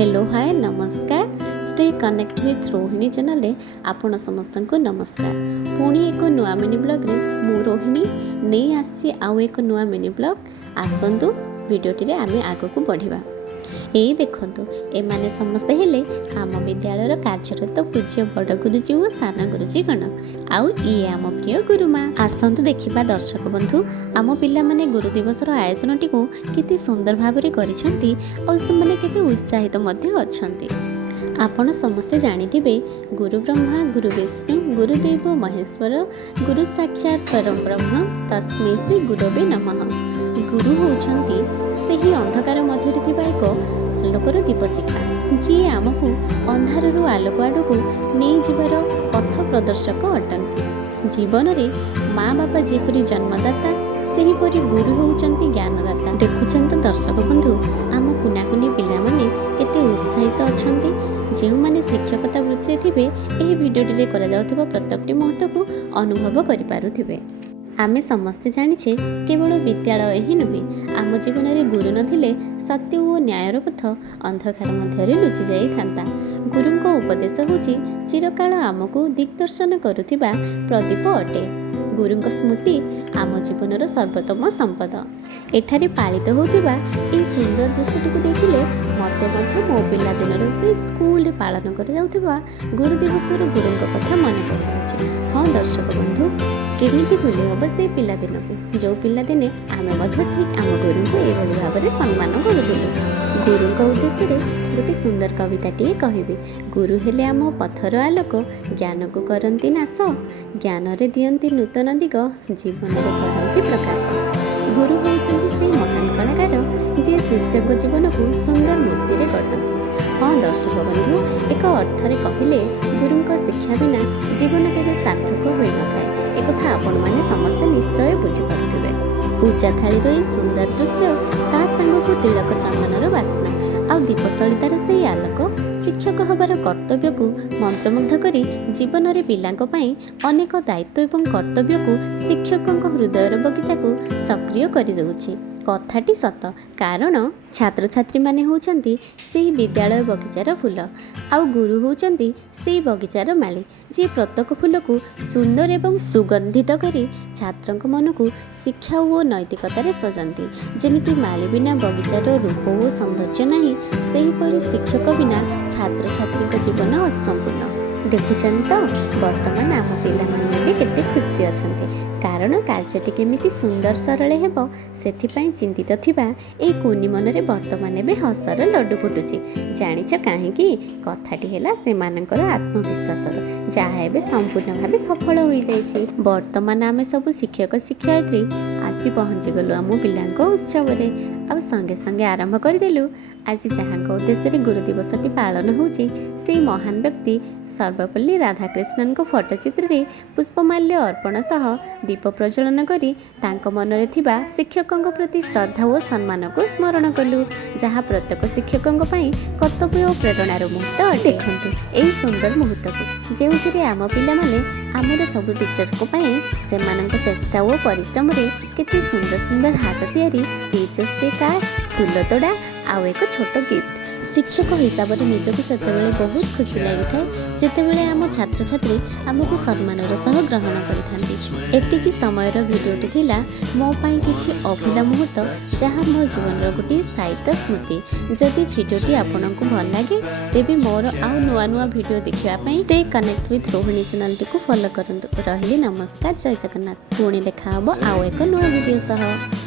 Hello hi नमस्कार stay connect with Rohini channel रे आपण समस्त को नमस्कार। पुणी एक नुआ मिनी ब्लॉग रे मु रोहिणी नहीं आसी आउ एक नुआ मिनी ब्लॉग आसतु वीडियोटी रे आमे आगो को बढ़िबा। यही देखंतु एमाने समस्ते हेले आम विद्यालय कार्यरत पूज्य बड़ गुरुजी और सान गुरुजी गण आउ ये आम प्रिय गुरुमा। आसतु देखिबा दर्शक बंधु आम पिला माने गुरु दिवस आयोजन टी केते सुंदर भाव करिसेंती और से केते उत्साहित मध्य अछंती। आपण समस्ते जानिथिबे गुरु ब्रह्मा गुरु विष्णु गुरुदेव महेश्वर गुरु साक्षात परम ब्रह्म तस्मै श्री गुरवे नमः। गुरु होउछंती सेही अंधकार मध्य थिबा एक आलोकर दीपशिखा जी आमको अंधारु आलोक आड़क नहीं जीवार पथ प्रदर्शक अटंती। जीवन में माँ बापा जेपरी जन्मदाता सेहीपरि गुरु होउछंती ज्ञानदाता। देखुछंत दर्शक बंधु आम कुनाकुनी पिला माने केते उत्साहित अछंती। जो माने शिक्षकता वृत्ति थे यह भिडियोटी करा जाउथबा प्रत्येकटी मुहूर्त को अनुभव करि पारुथिबे। आमे समस्ते जानिछे केवल विद्यालय ही नुहे आम जीवन में गुरु नथिले सत्य और न्यायर पथ अंधकार मध्य लुचि जाई थांता। गुरुंको उपदेश होची चिरकाल आमको दिग्दर्शन करुथिबा प्रदीप अटे। गुरुंको स्मृति आम जीवन सर्वोत्तम संपद। एठारे पालित होतिबा ए सुंदर दृश्यटी को देखिले मते मध्य मो पिला दिन से स्कूल पालन कर जाउथिबा गुरु दिवस गुरुंको कथा मन पड़ुछि। हाँ दर्शक बंधु केमिति भूली हम से पिला दिन को जो पिला दिने आमे मध्य ठीक आम गुरु को एभली भाव में सम्मान करूँ। गुरु उद्देश्य गोटे सुंदर कविताटी कहबी। गुरु हेले आम पथर आलोक ज्ञान को करती नाश ज्ञान रे दियंती नूतन दिग जीवन में करती प्रकाश। गुरु होउछन्ति से महान कलाकार जे शिष्य को जीवन को सुंदर मूर्ति रे गढ़ती। हाँ दर्शक बंधु एक अर्थरे कहले गुरुंक शिक्षा बिना जीवन केबे सार्थक होई नथाय। एक आपण माने समस्त निश्चय बुझिपारुथिबे। पूजा थाली रो सुंदर दृश्य ता संग को तिलक चंदनर बास्ना आ दीप सलितार से आलोक शिक्षक हबार कर्तव्य को मंत्रमुग्ध करी जीवन में पिलांक पई अनेक दायित्व एवं कर्तव्य को शिक्षकों हृदयर बगीचा को सक्रिय कर दउछि। कथाटी सत कारण छात्र छात्री माने होउछंती सेही विद्यालय बगीचार फूल आउ गुरु होउछंती सेही बगीचार माली जे प्रत्येक फूल को सुंदर एवं सुगंधित करी छात्रों मन को शिक्षा और नैतिकतार सजाती। जेमिति माली बिना बगीचार रूप और सौंदर्य नहीं सेहीपरि शिक्षक बिना छात्र छात्री जीवन असंपूर्ण। देखुछन तो वर्तमान आम पिला माने केते खुशी अछंते कारण कार्यटी केमिति सुंदर सरल हेबो सेथिपई चिंतित थिबा ए कुनी मनरे वर्तमान बे हसर लड्डू फुटुची। जानिछ काहेकि कथाटी हेला से मानकर आत्मविश्वासर जहा एबे संपूर्ण भाबे सफल होई जाईछि। वर्तमान आमे सब शिक्षक शिक्षयित्री आसी पहुंची गलु आम पिलांको उत्सव रे आ संगे संगे आरंभ कर देलु। आज जहांको उद्देश्य गुरु दिवसटी पालन होची से महान व्यक्ति सर्वपल्ली राधाकृष्णन को फोटोचित्र रे पुष्पमाल्य अर्पण सह दीप प्रज्वलन करी तांको मनरे थिबा शिक्षकों प्रति श्रद्धा और सम्मान को स्मरण कलु जहाँ प्रत्येक शिक्षकों कर्तव्य और प्रेरणार मुहूर्त अटे। देखंतु एई सुंदर मुहूर्त को जेउथिरे आम पिला माने आमर सब टीचर को पाए सेमानक चेष्टा और परिश्रम रे केते सुंदर सुंदर हाथ तैयारी टीचर्स डे कार्ड फूल तोड़ा आउ एक छोट गिफ्ट। शिक्षक हिसाब से निजक से बहुत खुशी लगी था जितेबले आम छात्र छात्री आमको सम्मानर सह ग्रहण करि। एतिकी समय भिडियोटी थिला मो पाई किछि अभूला मुहूर्त जहाँ मो जीवन गोटे साहित्य स्मृति। जदि भिडियोटी आपको भल लगे तेबे मोर आउ नुआ नुआ भिडियो देखा stay connect with Rohini channel T follow करंतु। रहिले नमस्कार जय जगन्नाथ। पुणी देखा आउ एक नुआ भिडियो सह।